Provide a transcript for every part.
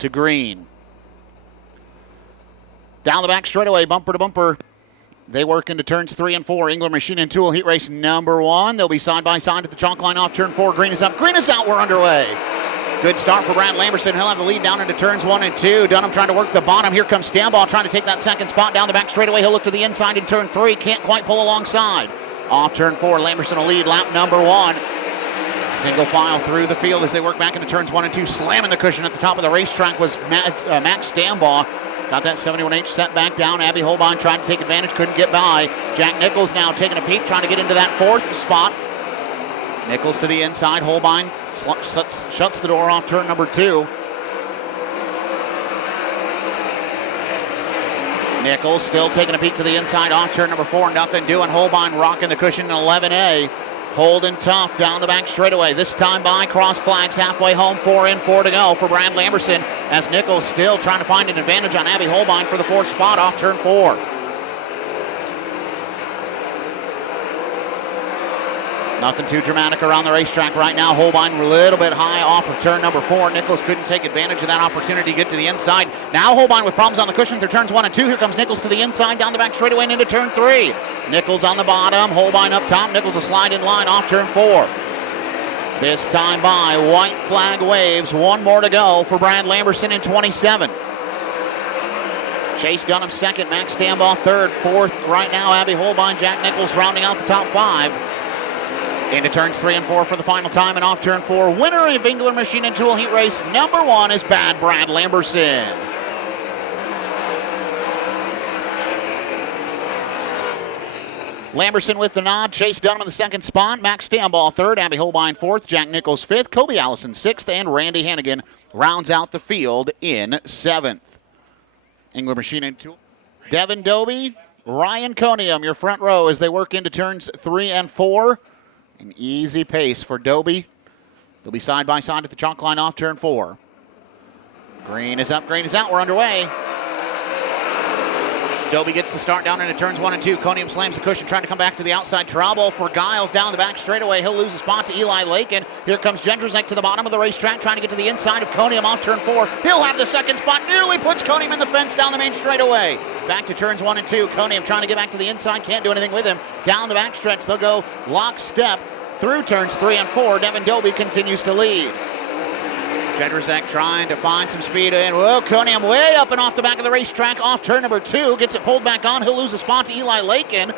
to green. Down the back straightaway, bumper to bumper. They work into turns 3 and 4. Engler Machine and Tool heat race number 1. They'll be side by side at the chalk line off turn 4. Green is up, green is out, we're underway. Good start for Brad Lamberson. He'll have the lead down into turns 1 and 2. Dunham trying to work the bottom. Here comes Stambaugh trying to take that second spot down the back straightaway. He'll look to the inside in turn 3. Can't quite pull alongside. Off turn 4, Lamberson will lead lap number 1. Single file through the field as they work back into turns 1 and 2. Slamming the cushion at the top of the racetrack was Max Stambaugh. Got that 71H set back down. Abby Holbein tried to take advantage, couldn't get by. Jack Nichols now taking a peek, trying to get into that 4th spot. Nichols to the inside. Holbein shuts the door off turn number 2. Nichols still taking a peek to the inside off turn number 4. Nothing doing. Holbein rocking the cushion in 11A. Holding tough down the back straightaway. This time by cross flags halfway home. 4 in, 4 to go for Brad Lamberson as Nichols still trying to find an advantage on Abby Holbein for the 4th spot off turn 4. Nothing too dramatic around the racetrack right now. Holbein a little bit high off of turn number 4. Nichols couldn't take advantage of that opportunity to get to the inside. Now Holbein with problems on the cushion through turns 1 and 2. Here comes Nichols to the inside, down the back straightaway and into turn 3. Nichols on the bottom, Holbein up top. Nichols a slide in line off turn 4. This time by, white flag waves. 1 more to go for Brad Lamberson in 27. Chase Dunham second, Max Stambaugh third. 4th right now, Abby Holbein, Jack Nichols rounding out the top 5. Into turns 3 and 4 for the final time, and off turn 4. Winner of Engler Machine and Tool heat race number 1 is Brad Lamberson. Lamberson with the nod. Chase Dunham in the 2nd spot. Max Stambaugh 3rd. Abby Holbein 4th. Jack Nichols 5th. Kobe Allison 6th. And Randy Hannigan rounds out the field in 7th. Engler Machine and Tool. Devin Dobie, Ryan Conium, your front row as they work into turns 3 and 4. An easy pace for Dobie. They'll be side by side at the chalk line off turn 4. Green is up, green is out. We're underway. Dobie gets the start down into turns 1 and 2. Conium slams the cushion, trying to come back to the outside. Trouble for Giles down the back straightaway. He'll lose a spot to Eli Lakin. Here comes Jędrzejczyk to the bottom of the racetrack, trying to get to the inside of Conium off turn 4. He'll have the 2nd spot. Nearly puts Conium in the fence down the main straightaway. Back to turns 1 and 2. Conium trying to get back to the inside. Can't do anything with him. Down the back stretch, they'll go lockstep through turns 3 and 4. Devin Dobie continues to lead. Jędrzejczyk trying to find some speed in. Whoa, Conium way up and off the back of the racetrack off turn number 2. Gets it pulled back on. He'll lose a spot to Eli Lakin.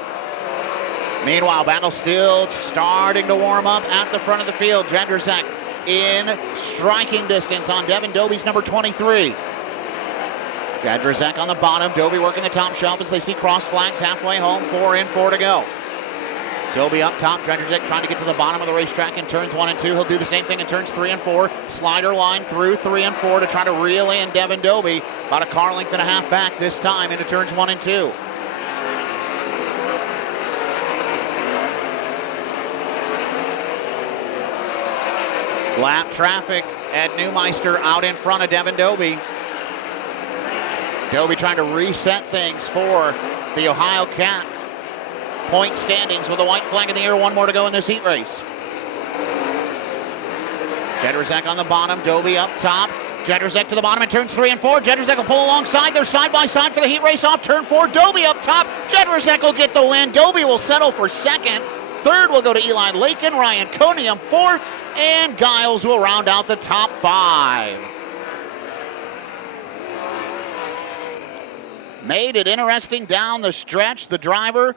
Meanwhile, battle still starting to warm up at the front of the field. Jędrzejczyk in striking distance on Devin Dobie's number 23. Jędrzejczyk on the bottom. Dobie working the top shelf as they see cross flags halfway home. 4 in, 4 to go. Dobie up top, Jędrzejczyk trying to get to the bottom of the racetrack in turns 1 and 2. He'll do the same thing in turns 3 and 4. Slider line through 3 and 4 to try to reel in Devin Dobie. About a car length and a half back this time into turns 1 and 2. Lap traffic at Neumeister out in front of Devin Dobie. Dobie trying to reset things for the Ohio Cat. Point standings with a white flag in the air. 1 more to go in this heat race. Jędrzejczyk on the bottom. Dobie up top. Jędrzejczyk to the bottom in turns 3 and 4. Jędrzejczyk will pull alongside. They're side by side for the heat race off turn 4. Dobie up top. Jędrzejczyk will get the win. Dobie will settle for 2nd. 3rd will go to Eli Lakin. Ryan Conium 4th. And Giles will round out the top 5. Made it interesting down the stretch. The driver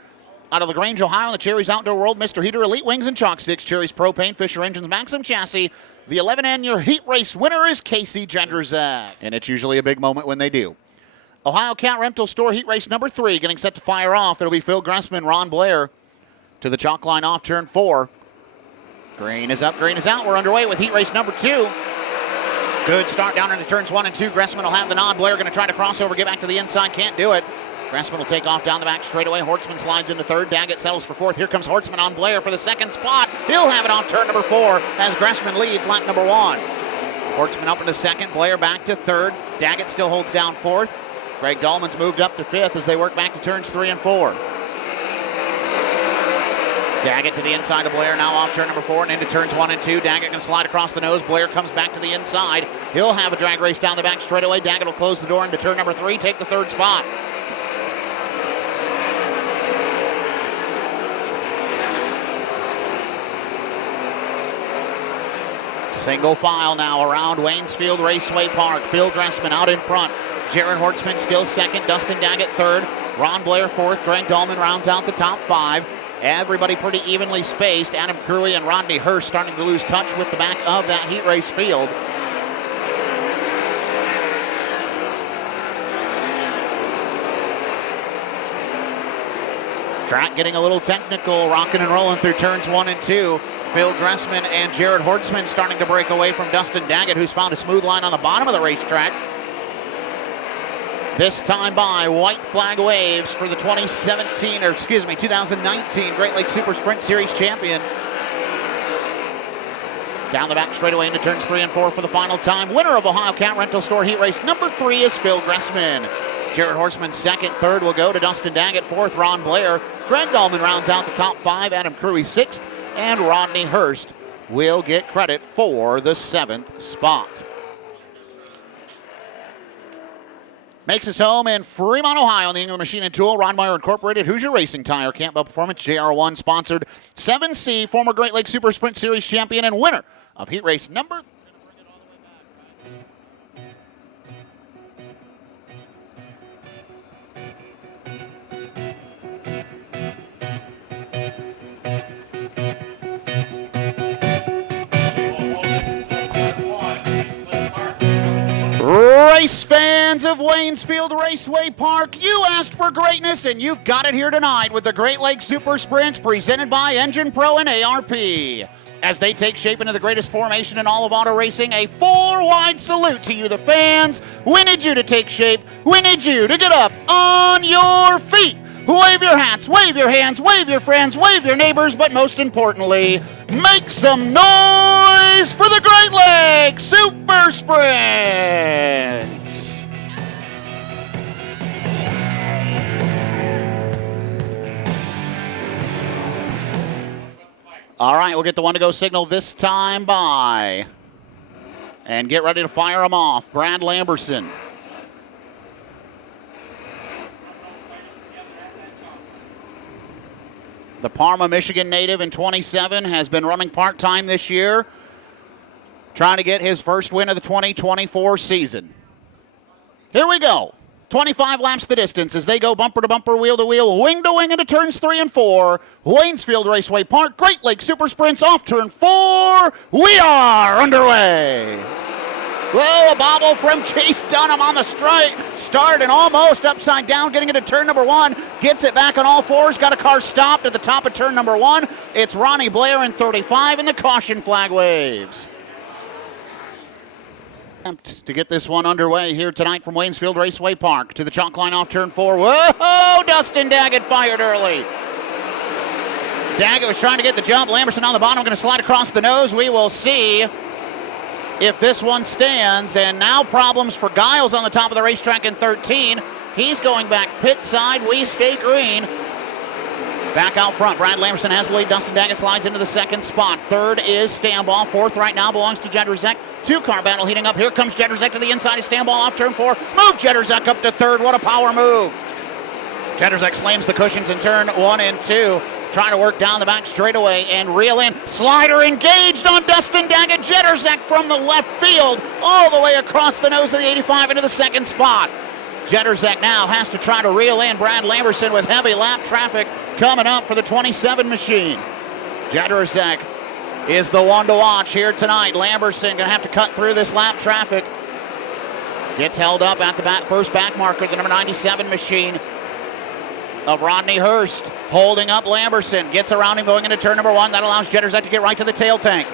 out of LaGrange, Ohio, in the Cherries Outdoor World, Mr. Heater, Elite Wings and Chalk Sticks, Cherries Propane, Fisher Engines, Maxim Chassis. The 11N, your heat race winner is Casey Jędrzejczyk. And it's usually a big moment when they do. Ohio Cat Rental Store heat race number 3 getting set to fire off. It'll be Phil Gressman, Ron Blair to the chalk line off turn 4. Green is up, green is out. We're underway with heat race number 2. Good start down into turns 1 and 2. Gressman will have the nod. Blair going to try to cross over, get back to the inside. Can't do it. Gressman will take off down the back straightaway. Hortzman slides into 3rd. Daggett settles for 4th. Here comes Hortzman on Blair for the 2nd spot. He'll have it off turn number 4 as Gressman leads lap number 1. Hortzman up into 2nd. Blair back to 3rd. Daggett still holds down 4th. Greg Dahlman's moved up to 5th as they work back to turns 3 and 4. Daggett to the inside of Blair, now off turn number 4 and into turns 1 and 2. Daggett can slide across the nose. Blair comes back to the inside. He'll have a drag race down the back straightaway. Daggett will close the door into turn number 3, take the 3rd spot. Single file now around Waynesfield Raceway Park. Phil Dressman out in front. Jared Hortzman still second. Dustin Daggett third. Ron Blair fourth. Greg Dahlman rounds out the top 5. Everybody pretty evenly spaced. Adam Cruey and Rodney Hurst starting to lose touch with the back of that heat race field. Track getting a little technical, rocking and rolling through turns 1 and 2. Phil Dressman and Jared Hortzman starting to break away from Dustin Daggett, who's found a smooth line on the bottom of the racetrack. This time by white flag waves for the 2019 Great Lakes Super Sprint Series champion. Down the back straightaway into turns 3 and 4 for the final time. Winner of Ohio Cat Rental Store Heat Race number 3 is Phil Dressman. Jared Hortzman second, third will go to Dustin Daggett, fourth Ron Blair. Greg Dahlman rounds out the top 5, Adam Cruey 6th, and Rodney Hurst will get credit for the 7th spot. Makes us home in Fremont, Ohio, on the England Machine and Tool, Ron Meyer Incorporated, Hoosier Racing Tire, Campbell Performance, JR1 sponsored 7C, former Great Lakes Super Sprint Series champion and winner of heat race number. Race fans of Waynesfield Raceway Park, you asked for greatness and you've got it here tonight with the Great Lakes Super Sprints presented by Engine Pro and ARP. As they take shape into the greatest formation in all of auto racing, a 4-wide salute to you, the fans. We need you to take shape. We need you to get up on your feet. Wave your hats, wave your hands, wave your friends, wave your neighbors, but most importantly, make some noise for the Great Lakes Super Sprints. All right, we'll get the one-to-go signal this time by. And get ready to fire them off. Brad Lamberson. The Parma, Michigan native in 27 has been running part-time this year, trying to get his first win of the 2024 season. Here we go. 25 laps the distance as they go bumper to bumper, wheel to wheel, wing to wing into turns 3 and 4. Waynesfield Raceway Park, Great Lakes Super Sprints off turn 4. We are underway. Well, a bobble from Chase Dunham on the straight start and almost upside down, getting into turn number 1. Gets it back on all fours, got a car stopped at the top of turn number 1. It's Ronnie Blair in 35, and the caution flag waves. To get this one underway here tonight from Waynesfield Raceway Park to the chalk line off turn 4. Whoa, Dustin Daggett fired early. Daggett was trying to get the jump. Lamberson on the bottom, going to slide across the nose. We will see if this one stands, and now problems for Giles on the top of the racetrack in 13. He's going back pit side. We stay green. Back out front, Brad Lamberson has the lead. Dustin Daggett slides into the second spot. Third is Stamball. Fourth right now belongs to Jedrzak. 2-car battle heating up. Here comes Jedrzak to the inside of Stamball off turn 4. Move Jedrzak up to third. What a power move. Jedrzak slams the cushions in turn 1 and 2. Trying to work down the back straightaway and reel in. Slider engaged on Dustin Daggett. Jedrzak from the left field all the way across the nose of the 85 into the second spot. Jedrzak now has to try to reel in Brad Lamberson with heavy lap traffic coming up for the 27 machine. Jedrzak is the one to watch here tonight. Lamberson going to have to cut through this lap traffic. Gets held up at the first back marker, the number 97 machine of Rodney Hurst, holding up Lamberson. Gets around him going into turn number 1. That allows Jedrzak to get right to the tail tank.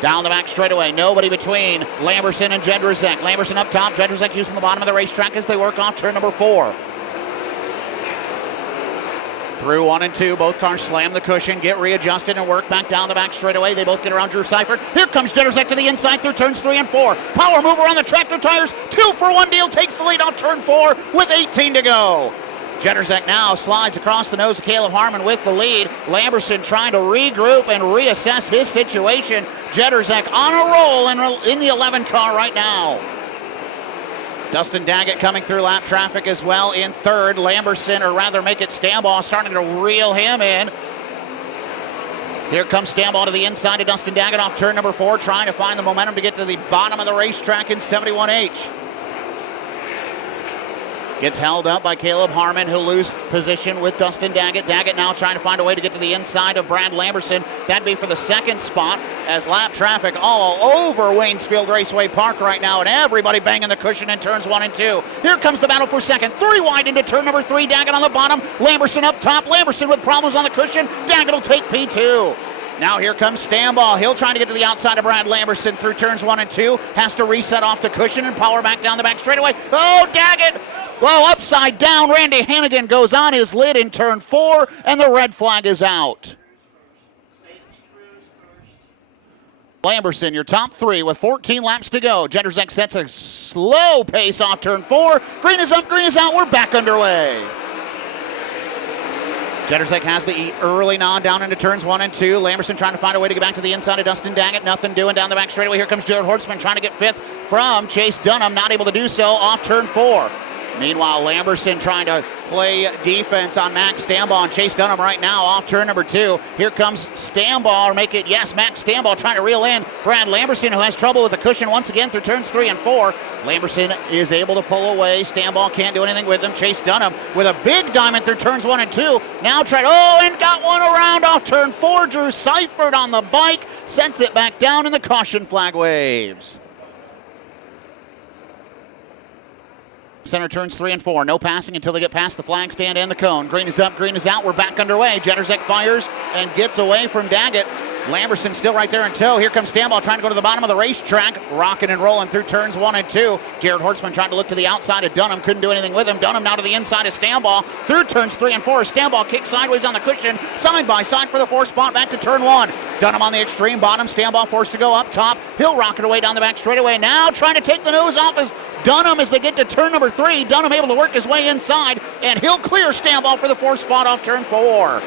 Down the back straightaway, nobody between Lamberson and Jedrzak. Lamberson up top, Jedrzak using the bottom of the racetrack as they work off turn number 4. Through 1 and 2, both cars slam the cushion, get readjusted, and work back down the back straightaway. They both get around Drew Seifert. Here comes Jedrzak to the inside through turns 3 and 4. Power mover on the tractor tires. 2-for-1 deal takes the lead off turn 4 with 18 to go. Jedrzak now slides across the nose of Caleb Harmon with the lead. Lamberson trying to regroup and reassess his situation. Jedrzak on a roll in the 11 car right now. Dustin Daggett coming through lap traffic as well in third. Lamberson, or rather make it Stambaugh, starting to reel him in. Here comes Stambaugh to the inside of Dustin Daggett off turn number 4, trying to find the momentum to get to the bottom of the racetrack in 71H. Gets held up by Caleb Harmon, who'll lose position with Dustin Daggett. Daggett now trying to find a way to get to the inside of Brad Lamberson. That'd be for the second spot, as lap traffic all over Waynesfield Raceway Park right now, and everybody banging the cushion in turns 1 and 2. Here comes the battle for second. 3 wide into turn number 3. Daggett on the bottom. Lamberson up top. Lamberson with problems on the cushion. Daggett will take P2. Now here comes Stambaugh. He'll try to get to the outside of Brad Lamberson through turns 1 and 2. Has to reset off the cushion and power back down the back straightaway. Oh, Daggett! Well, upside down, Randy Hannigan goes on his lid in turn 4, and the red flag is out. Lamberson, your top 3 with 14 laps to go. Jedrzak sets a slow pace off turn 4. Green is up, green is out. We're back underway. Jedrzak has the early nod down into turns 1 and 2. Lamberson trying to find a way to get back to the inside of Dustin Daggett. Nothing doing down the back straightaway. Here comes Jared Hortzman trying to get 5th from Chase Dunham. Not able to do so off turn 4. Meanwhile, Lamberson trying to play defense on Max Stambaugh and Chase Dunham right now off turn number 2. Here comes Stambaugh, or make it, yes, Max Stambaugh trying to reel in Brad Lamberson, who has trouble with the cushion once again through turns 3 and 4. Lamberson is able to pull away. Stambaugh can't do anything with him. Chase Dunham with a big diamond through turns 1 and 2. Now tried, and got one around off turn 4. Drew Seifert on the bike, sends it back down, and the caution flag waves. Center turns 3 and 4. No passing until they get past the flag stand and the cone. Green is up, green is out. We're back underway. Jedrzak fires and gets away from Daggett. Lamberson still right there in tow. Here comes Stambaugh trying to go to the bottom of the racetrack. Rocking and rolling through turns 1 and 2. Jared Hortzman trying to look to the outside of Dunham. Couldn't do anything with him. Dunham now to the inside of Stambaugh. Through turns 3 and 4. Stambaugh kicks sideways on the cushion. Side by side for the 4th spot back to turn 1. Dunham on the extreme bottom. Stambaugh forced to go up top. He'll rock it away down the back straightaway. Now trying to take the nose off his Dunham as they get to turn number 3. Dunham able to work his way inside, and he'll clear Stambaugh for the 4th spot off turn 4.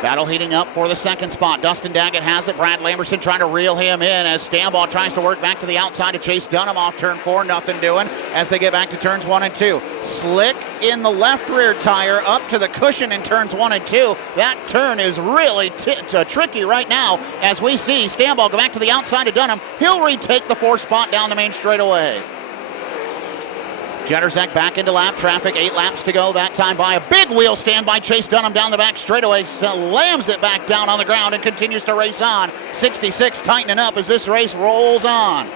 Battle heating up for the 2nd spot. Dustin Daggett has it. Brad Lamberson trying to reel him in as Stambaugh tries to work back to the outside to chase Dunham off turn 4. Nothing doing as they get back to turns 1 and 2. Slick in the left rear tire up to the cushion in turns 1 and 2. That turn is really tricky right now as we see Stambaugh go back to the outside of Dunham. He'll retake the 4th spot down the main straightaway. Jedrzak back into lap traffic. 8 laps to go. That time by a big wheel stand by Chase Dunham down the back straightaway. Slams it back down on the ground and continues to race on. 66 tightening up as this race rolls on.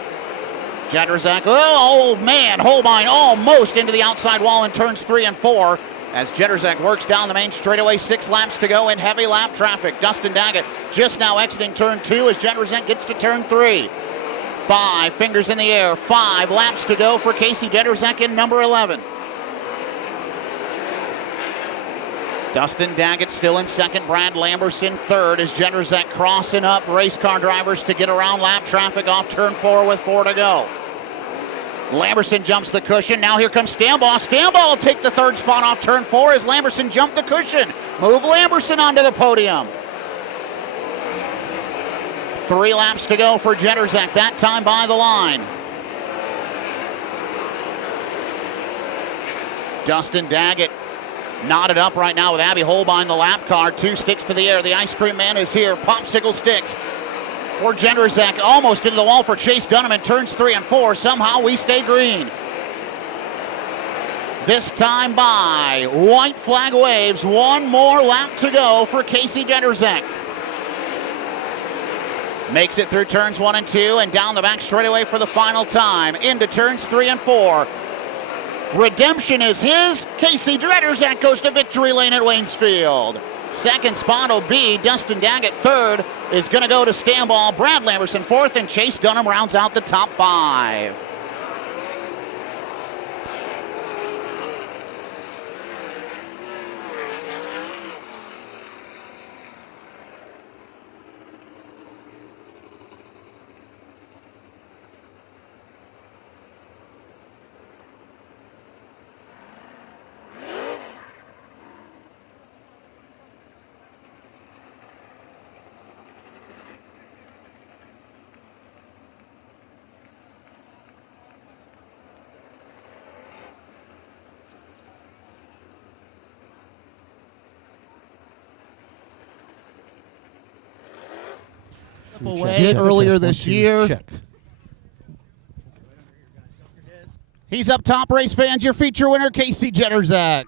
Jedrzak, oh man, Holbein almost into the outside wall in turns 3 and 4. As Jedrzak works down the main straightaway. 6 laps to go in heavy lap traffic. Dustin Daggett just now exiting turn 2 as Jedrzak gets to turn 3. 5 fingers in the air. 5 laps to go for Casey Jedrzak in number 11. Dustin Daggett still in 2nd. Brad Lamberson 3rd as Jedrzak crossing up race car drivers to get around lap traffic off turn 4 with 4 to go. Lamberson jumps the cushion. Now here comes Stambaugh. Stambaugh will take the 3rd spot off turn 4 as Lamberson jumped the cushion. Move Lamberson onto the podium. 3 laps to go for Jedrzak, that time by the line. Dustin Daggett knotted up right now with Abby Holbein, the lap car. 2 sticks to the air. The ice cream man is here. Popsicle sticks for Jedrzak. Almost into the wall for Chase Dunham in turns 3 and 4. Somehow we stay green. This time by white flag waves. 1 more lap to go for Casey Jedrzak. Makes it through turns 1 and 2 and down the back straightaway for the final time. Into turns 3 and 4. Redemption is his. Casey Jedrzak goes to victory lane at Waynesfield. 2nd spot will be Dustin Daggett. 3rd is going to go to Stambaugh. Brad Lamberson 4th, and Chase Dunham rounds out the top 5. away earlier this year. Check. He's up top, race fans. Your feature winner, Casey Jetterzak.